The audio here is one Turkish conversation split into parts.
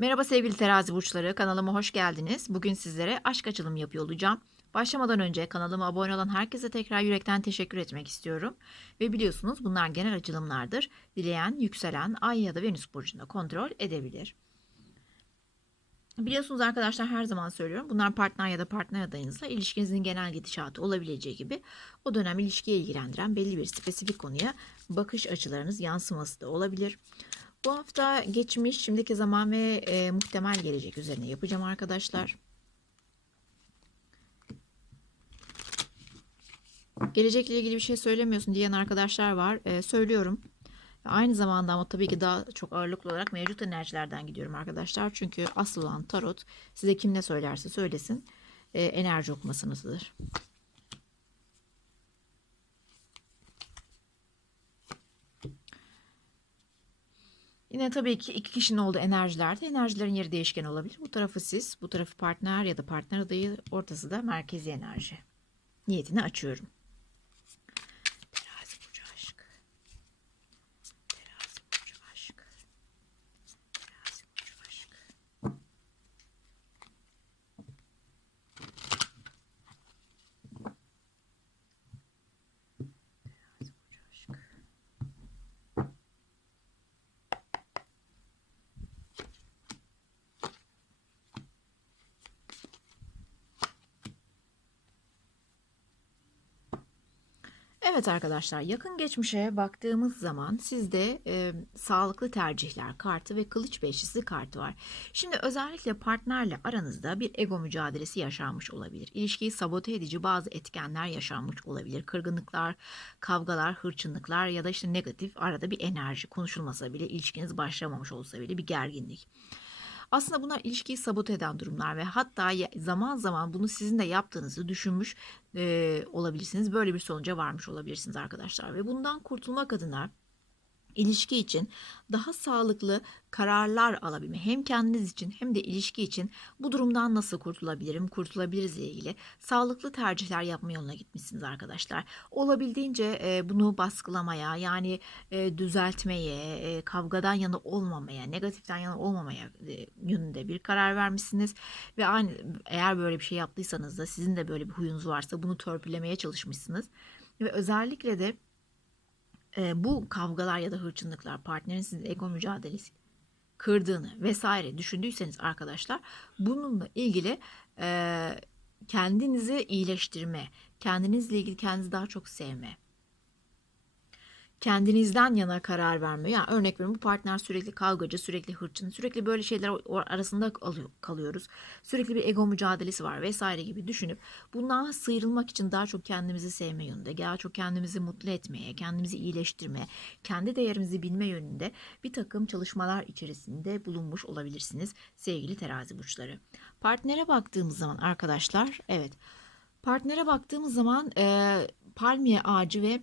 Merhaba sevgili terazi burçları, kanalıma hoş geldiniz. Bugün sizlere aşk açılımı yapıyor olacağım. Başlamadan önce kanalıma abone olan herkese tekrar yürekten teşekkür etmek istiyorum. Ve biliyorsunuz bunlar genel açılımlardır. Dileyen, yükselen, ay ya da venüs burcunda kontrol edebilir. Biliyorsunuz arkadaşlar her zaman söylüyorum. Bunlar partner ya da partner adayınızla ilişkinizin genel gidişatı olabileceği gibi o dönem ilişkiye ilgilendiren belli bir spesifik konuya bakış açılarınız yansıması da olabilir. Bu hafta geçmiş, şimdiki zaman ve e, muhtemel gelecek üzerine yapacağım arkadaşlar. Gelecekle ilgili bir şey söylemiyorsun diyen arkadaşlar var. E, söylüyorum. Aynı zamanda ama tabii ki daha çok ağırlıklı olarak mevcut enerjilerden gidiyorum arkadaşlar. Çünkü asıl olan tarot size kim ne söylerse söylesin e, enerji okumasınızdır. Yine tabii ki iki kişinin olduğu enerjilerde enerjilerin yeri değişken olabilir. Bu tarafı siz, bu tarafı partner ya da partner adayı, ortası da merkezi enerji. Niyetini açıyorum. Terazi burcu aşk. Terazi burcu aşk. Terazi burcu aşk. Terazi burcu aşk. Evet arkadaşlar yakın geçmişe baktığımız zaman sizde e, sağlıklı tercihler kartı ve kılıç beşlisi kartı var. Şimdi özellikle partnerle aranızda bir ego mücadelesi yaşanmış olabilir. İlişkiyi sabote edici bazı etkenler yaşanmış olabilir. Kırgınlıklar, kavgalar, hırçınlıklar ya da işte negatif arada bir enerji konuşulmasa bile ilişkiniz başlamamış olsa bile bir gerginlik. Aslında bunlar ilişkiyi sabote eden durumlar ve hatta zaman zaman bunu sizin de yaptığınızı düşünmüş e, olabilirsiniz. Böyle bir sonuca varmış olabilirsiniz arkadaşlar. Ve bundan kurtulmak adına ilişki için daha sağlıklı kararlar alabilme hem kendiniz için hem de ilişki için bu durumdan nasıl kurtulabilirim, kurtulabiliriz ile ilgili sağlıklı tercihler yapma yoluna gitmişsiniz arkadaşlar. Olabildiğince e, bunu baskılamaya yani e, düzeltmeye, e, kavgadan yana olmamaya, negatiften yana olmamaya yönünde bir karar vermişsiniz ve aynı eğer böyle bir şey yaptıysanız da sizin de böyle bir huyunuz varsa bunu törpülemeye çalışmışsınız ve özellikle de e, bu kavgalar ya da hırçınlıklar partnerinizin ego mücadelesi kırdığını vesaire düşündüyseniz arkadaşlar bununla ilgili e, kendinizi iyileştirme, kendinizle ilgili kendinizi daha çok sevme, kendinizden yana karar verme. Yani örnek veriyorum bu partner sürekli kavgacı, sürekli hırçın, sürekli böyle şeyler arasında alıyor, kalıyoruz. Sürekli bir ego mücadelesi var vesaire gibi düşünüp bundan sıyrılmak için daha çok kendimizi sevme yönünde, daha çok kendimizi mutlu etmeye, kendimizi iyileştirmeye, kendi değerimizi bilme yönünde bir takım çalışmalar içerisinde bulunmuş olabilirsiniz sevgili terazi burçları. Partnere baktığımız zaman arkadaşlar, evet partnere baktığımız zaman e, palmiye ağacı ve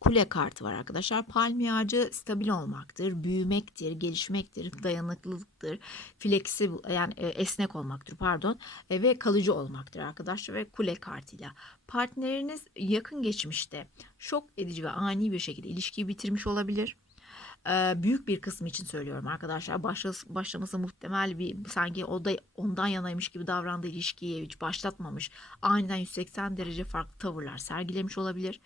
Kule kartı var arkadaşlar. Palmiye ağacı stabil olmaktır, büyümektir, gelişmektir, dayanıklılıktır, flexible yani e, esnek olmaktır pardon e, ve kalıcı olmaktır arkadaşlar ve kule kartıyla. Partneriniz yakın geçmişte şok edici ve ani bir şekilde ilişkiyi bitirmiş olabilir. Ee, büyük bir kısmı için söylüyorum arkadaşlar. Başlas- başlaması muhtemel bir sanki o da ondan yanaymış gibi davrandığı ilişkiyi hiç başlatmamış. Aniden 180 derece farklı tavırlar sergilemiş olabilir.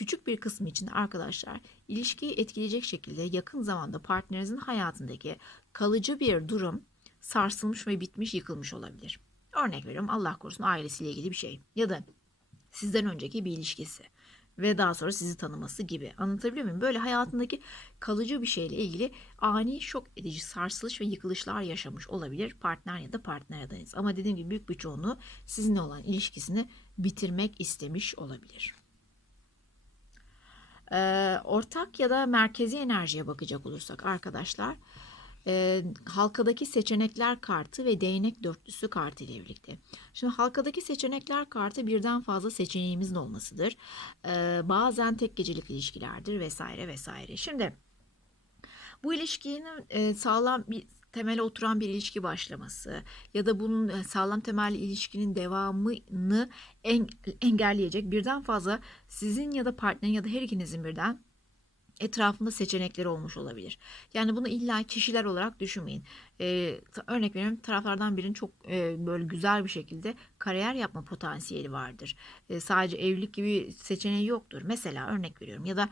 Küçük bir kısmı için arkadaşlar ilişkiyi etkileyecek şekilde yakın zamanda partnerinizin hayatındaki kalıcı bir durum sarsılmış ve bitmiş yıkılmış olabilir. Örnek veriyorum Allah korusun ailesiyle ilgili bir şey ya da sizden önceki bir ilişkisi ve daha sonra sizi tanıması gibi. Anlatabiliyor muyum? Böyle hayatındaki kalıcı bir şeyle ilgili ani şok edici sarsılış ve yıkılışlar yaşamış olabilir partner ya da partner adayınız. Ama dediğim gibi büyük bir çoğunluğu sizinle olan ilişkisini bitirmek istemiş olabilir. Ee, ortak ya da merkezi enerjiye bakacak olursak arkadaşlar e, halkadaki seçenekler kartı ve değnek dörtlüsü kartı ile birlikte. Şimdi halkadaki seçenekler kartı birden fazla seçeneğimizin olmasıdır. Ee, bazen tek gecelik ilişkilerdir vesaire vesaire. Şimdi bu ilişkinin e, sağlam bir temele oturan bir ilişki başlaması ya da bunun e, sağlam temelli ilişkinin devamını en- engelleyecek birden fazla sizin ya da partnerin ya da her ikinizin birden etrafında seçenekleri olmuş olabilir. Yani bunu illa kişiler olarak düşünmeyin. Ee, örnek veriyorum taraflardan birinin çok e, böyle güzel bir şekilde kariyer yapma potansiyeli vardır. Ee, sadece evlilik gibi seçeneği yoktur. Mesela örnek veriyorum ya da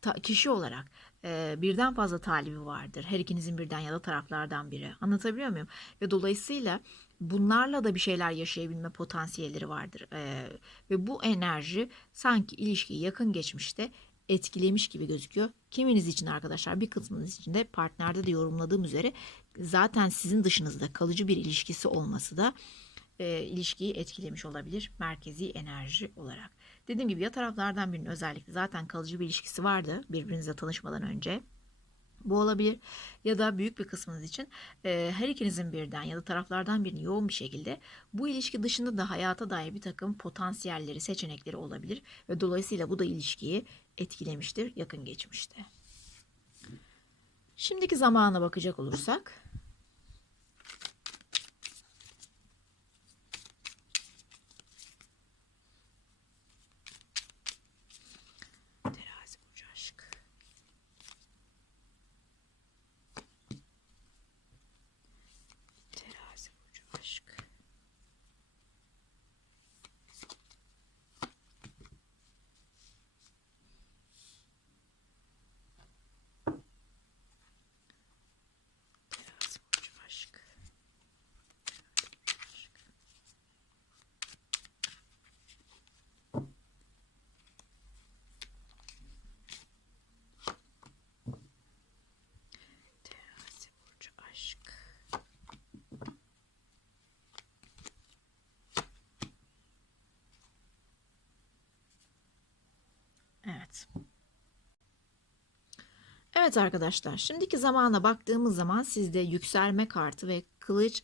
ta- kişi olarak e, birden fazla talibi vardır. Her ikinizin birden ya da taraflardan biri. Anlatabiliyor muyum? Ve dolayısıyla bunlarla da bir şeyler yaşayabilme potansiyelleri vardır. E, ve bu enerji sanki ilişkiyi yakın geçmişte etkilemiş gibi gözüküyor. Kiminiz için arkadaşlar bir kısmınız için de partnerde de yorumladığım üzere zaten sizin dışınızda kalıcı bir ilişkisi olması da e, ilişkiyi etkilemiş olabilir merkezi enerji olarak. Dediğim gibi ya taraflardan birinin özellikle zaten kalıcı bir ilişkisi vardı birbirinizle tanışmadan önce. Bu olabilir ya da büyük bir kısmınız için e, her ikinizin birden ya da taraflardan birinin yoğun bir şekilde bu ilişki dışında da hayata dair bir takım potansiyelleri, seçenekleri olabilir ve dolayısıyla bu da ilişkiyi etkilemiştir yakın geçmişte. Şimdiki zamana bakacak olursak terazi burcu aşk. Terazi burcu aşk. Terazi burcu aşk. Terazi burcu aşk. Evet. Evet arkadaşlar, şimdiki zamana baktığımız zaman sizde yükselme kartı ve kılıç,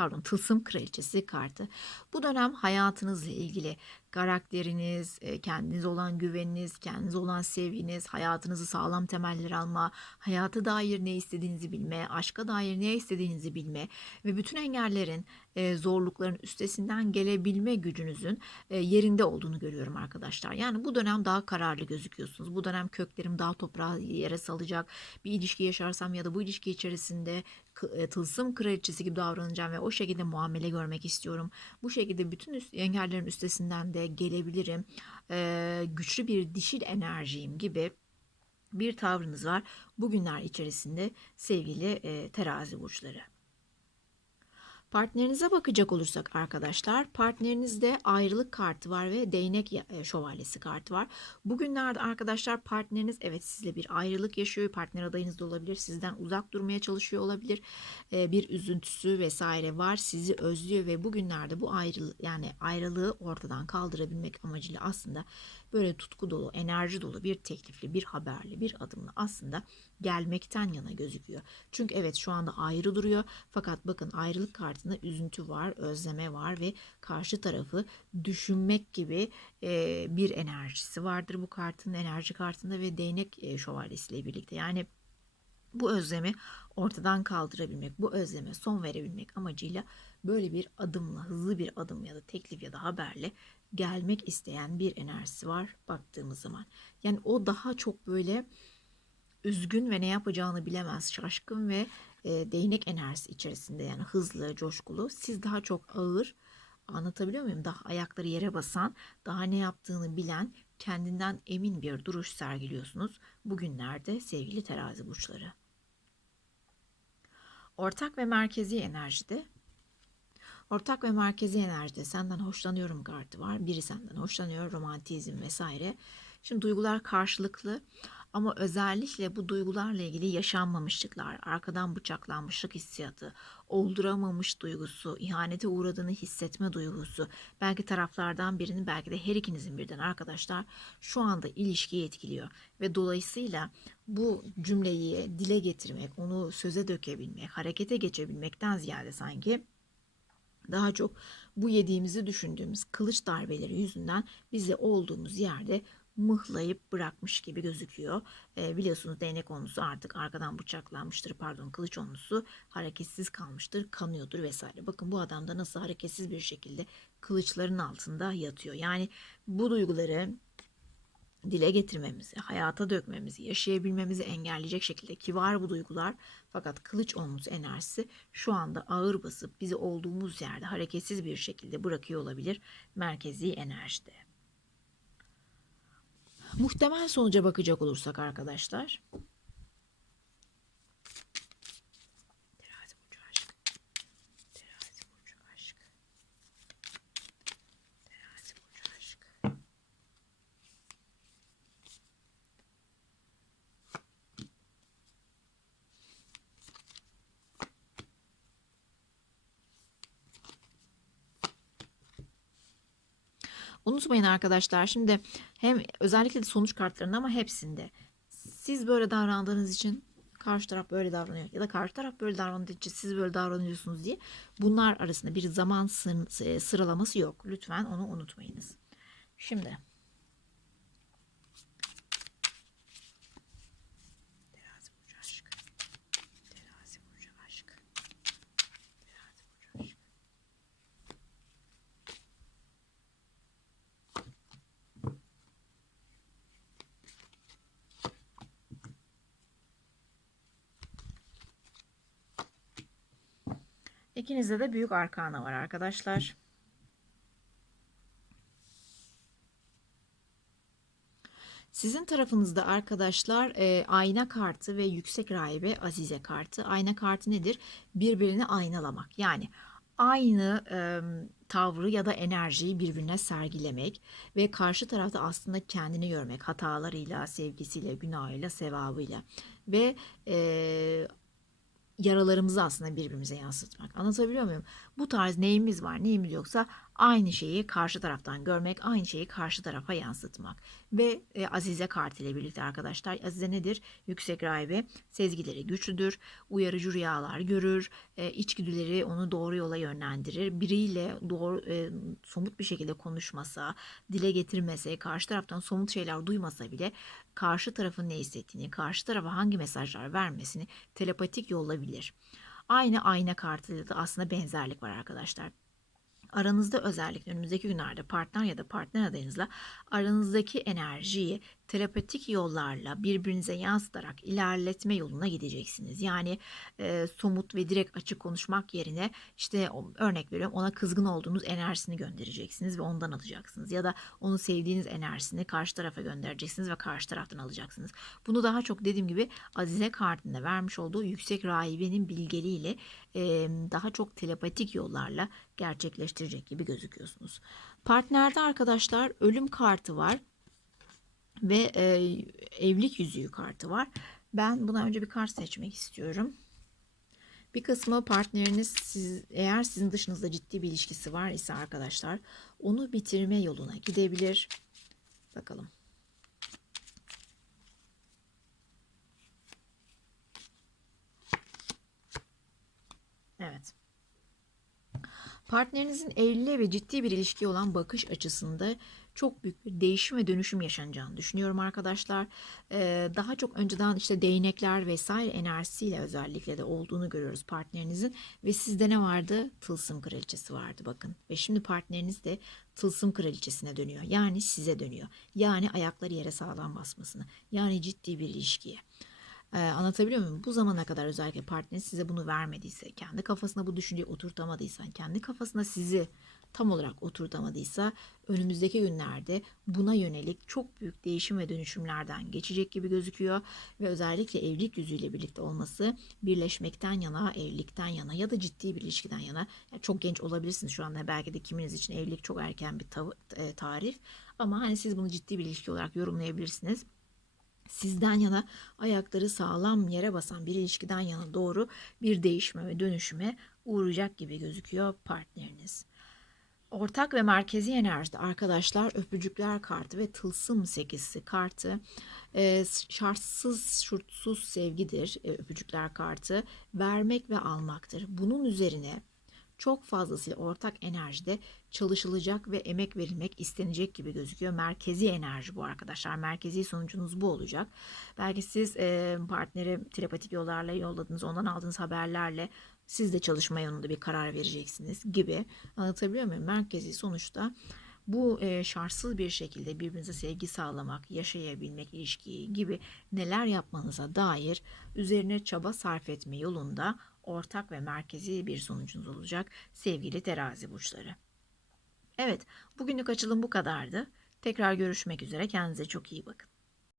pardon, tılsım kraliçesi kartı. Bu dönem hayatınızla ilgili karakteriniz, e, kendinize olan güveniniz, kendinize olan sevginiz, hayatınızı sağlam temeller alma, hayata dair ne istediğinizi bilme, aşka dair ne istediğinizi bilme ve bütün engellerin, e, zorlukların üstesinden gelebilme gücünüzün e, yerinde olduğunu görüyorum arkadaşlar. Yani bu dönem daha kararlı gözüküyorsunuz. Bu dönem köklerim daha toprağa yere salacak. Bir ilişki yaşarsam ya da bu ilişki içerisinde tılsım kraliçesi gibi davranacağım ve o şekilde muamele görmek istiyorum. Bu şekilde bütün üst, engellerin üstesinden de gelebilirim. Ee, güçlü bir dişil enerjiyim gibi bir tavrınız var. Bugünler içerisinde sevgili e, terazi burçları. Partnerinize bakacak olursak arkadaşlar partnerinizde ayrılık kartı var ve değnek e, şövalyesi kartı var. Bugünlerde arkadaşlar partneriniz evet sizle bir ayrılık yaşıyor. Partner adayınız da olabilir. Sizden uzak durmaya çalışıyor olabilir. E, Bir üzüntüsü vesaire var. Sizi özlüyor ve bugünlerde bu ayrılık yani ayrılığı ortadan kaldırabilmek amacıyla aslında böyle tutku dolu, enerji dolu bir teklifli, bir haberli, bir adımla aslında gelmekten yana gözüküyor. Çünkü evet şu anda ayrı duruyor fakat bakın ayrılık kartında üzüntü var, özleme var ve karşı tarafı düşünmek gibi e, bir enerjisi vardır bu kartın enerji kartında ve değnek e, şövalyesiyle birlikte. Yani bu özlemi ortadan kaldırabilmek, bu özleme son verebilmek amacıyla böyle bir adımla, hızlı bir adım ya da teklif ya da haberle gelmek isteyen bir enerjisi var baktığımız zaman. Yani o daha çok böyle üzgün ve ne yapacağını bilemez, şaşkın ve e, değnek enerjisi içerisinde yani hızlı, coşkulu. Siz daha çok ağır, anlatabiliyor muyum? Daha ayakları yere basan, daha ne yaptığını bilen, kendinden emin bir duruş sergiliyorsunuz bugünlerde sevgili terazi burçları. Ortak ve merkezi enerjide Ortak ve merkezi enerjide senden hoşlanıyorum kartı var. Biri senden hoşlanıyor, romantizm vesaire. Şimdi duygular karşılıklı ama özellikle bu duygularla ilgili yaşanmamışlıklar, arkadan bıçaklanmışlık hissiyatı, olduramamış duygusu, ihanete uğradığını hissetme duygusu, belki taraflardan birinin belki de her ikinizin birden arkadaşlar şu anda ilişkiyi etkiliyor. Ve dolayısıyla bu cümleyi dile getirmek, onu söze dökebilmek, harekete geçebilmekten ziyade sanki daha çok bu yediğimizi düşündüğümüz kılıç darbeleri yüzünden bizi olduğumuz yerde mıhlayıp bırakmış gibi gözüküyor. E, biliyorsunuz değnek onlusu artık arkadan bıçaklanmıştır pardon kılıç onlusu hareketsiz kalmıştır kanıyordur vesaire. Bakın bu adam da nasıl hareketsiz bir şekilde kılıçların altında yatıyor. Yani bu duyguları dile getirmemizi, hayata dökmemizi, yaşayabilmemizi engelleyecek şekilde ki var bu duygular fakat kılıç omuz enerjisi şu anda ağır basıp bizi olduğumuz yerde hareketsiz bir şekilde bırakıyor olabilir merkezi enerjide. Muhtemel sonuca bakacak olursak arkadaşlar. Terazi burcu aşk. Terazi burcu aşk. Terazi burcu aşk. Unutmayın arkadaşlar şimdi hem özellikle de sonuç kartlarında ama hepsinde siz böyle davrandığınız için karşı taraf böyle davranıyor ya da karşı taraf böyle davrandığı için siz böyle davranıyorsunuz diye bunlar arasında bir zaman e, sıralaması yok. Lütfen onu unutmayınız. Şimdi Terazi burcu aşk. Terazi burcu aşk. Terazi burcu aşk. İkinizde de büyük arkana var arkadaşlar. Sizin tarafınızda arkadaşlar e, ayna kartı ve yüksek rahibe azize kartı. Ayna kartı nedir? Birbirini aynalamak. Yani aynı e, tavrı ya da enerjiyi birbirine sergilemek ve karşı tarafta aslında kendini görmek hatalarıyla, sevgisiyle, günahıyla, sevabıyla ve e, yaralarımızı aslında birbirimize yansıtmak. Anlatabiliyor muyum? Bu tarz neyimiz var, neyimiz yoksa aynı şeyi karşı taraftan görmek, aynı şeyi karşı tarafa yansıtmak. Ve e, Azize kart ile birlikte arkadaşlar. Azize nedir? Yüksek rahibe, sezgileri güçlüdür, uyarıcı rüyalar görür, e, içgüdüleri onu doğru yola yönlendirir. Biriyle doğru e, somut bir şekilde konuşmasa, dile getirmese, karşı taraftan somut şeyler duymasa bile karşı tarafın ne hissettiğini, karşı tarafa hangi mesajlar vermesini telepatik yolla bilir. Aynı ayna kartıyla da aslında benzerlik var arkadaşlar. Aranızda özellikle önümüzdeki günlerde partner ya da partner adayınızla aranızdaki enerjiyi telepatik yollarla birbirinize yansıtarak ilerletme yoluna gideceksiniz. Yani e, somut ve direkt açık konuşmak yerine işte örnek veriyorum ona kızgın olduğunuz enerjisini göndereceksiniz ve ondan alacaksınız. Ya da onu sevdiğiniz enerjisini karşı tarafa göndereceksiniz ve karşı taraftan alacaksınız. Bunu daha çok dediğim gibi Azize kartında vermiş olduğu yüksek rahibenin bilgeliğiyle e, daha çok telepatik yollarla gerçekleştirecek gibi gözüküyorsunuz. Partnerde arkadaşlar ölüm kartı var ve e, evlilik yüzüğü kartı var. Ben buna önce bir kart seçmek istiyorum. Bir kısmı partneriniz siz, eğer sizin dışınızda ciddi bir ilişkisi var ise arkadaşlar onu bitirme yoluna gidebilir. Bakalım. Evet. Partnerinizin evliliğe ve ciddi bir ilişki olan bakış açısında çok büyük bir değişim ve dönüşüm yaşanacağını düşünüyorum arkadaşlar. Ee, daha çok önceden işte değnekler vesaire enerjisiyle özellikle de olduğunu görüyoruz partnerinizin. Ve sizde ne vardı? Tılsım kraliçesi vardı bakın. Ve şimdi partneriniz de tılsım kraliçesine dönüyor. Yani size dönüyor. Yani ayakları yere sağlam basmasını. Yani ciddi bir ilişkiye. Ee, anlatabiliyor muyum? Bu zamana kadar özellikle partner size bunu vermediyse, kendi kafasına bu düşünceyi oturtamadıysa, kendi kafasına sizi tam olarak oturtamadıysa önümüzdeki günlerde buna yönelik çok büyük değişim ve dönüşümlerden geçecek gibi gözüküyor ve özellikle evlilik yüzüyle birlikte olması birleşmekten yana, evlilikten yana ya da ciddi bir ilişkiden yana yani çok genç olabilirsiniz şu anda belki de kiminiz için evlilik çok erken bir e, tarih ama hani siz bunu ciddi bir ilişki olarak yorumlayabilirsiniz sizden yana ayakları sağlam yere basan bir ilişkiden yana doğru bir değişme ve dönüşüme uğrayacak gibi gözüküyor partneriniz. Ortak ve merkezi enerjide arkadaşlar öpücükler kartı ve tılsım sekizisi kartı e, şartsız şurtsuz sevgidir e, öpücükler kartı vermek ve almaktır. Bunun üzerine çok fazlasıyla ortak enerjide çalışılacak ve emek verilmek istenecek gibi gözüküyor. Merkezi enerji bu arkadaşlar. Merkezi sonucunuz bu olacak. Belki siz e, partneri telepatik yollarla yolladınız, ondan aldığınız haberlerle siz de çalışma yolunda bir karar vereceksiniz gibi. Anlatabiliyor muyum? Merkezi sonuçta bu e, şartsız bir şekilde birbirinize sevgi sağlamak, yaşayabilmek, ilişkiyi gibi neler yapmanıza dair üzerine çaba sarf etme yolunda ortak ve merkezi bir sonucunuz olacak sevgili terazi burçları. Evet, bugünlük açılım bu kadardı. Tekrar görüşmek üzere. Kendinize çok iyi bakın.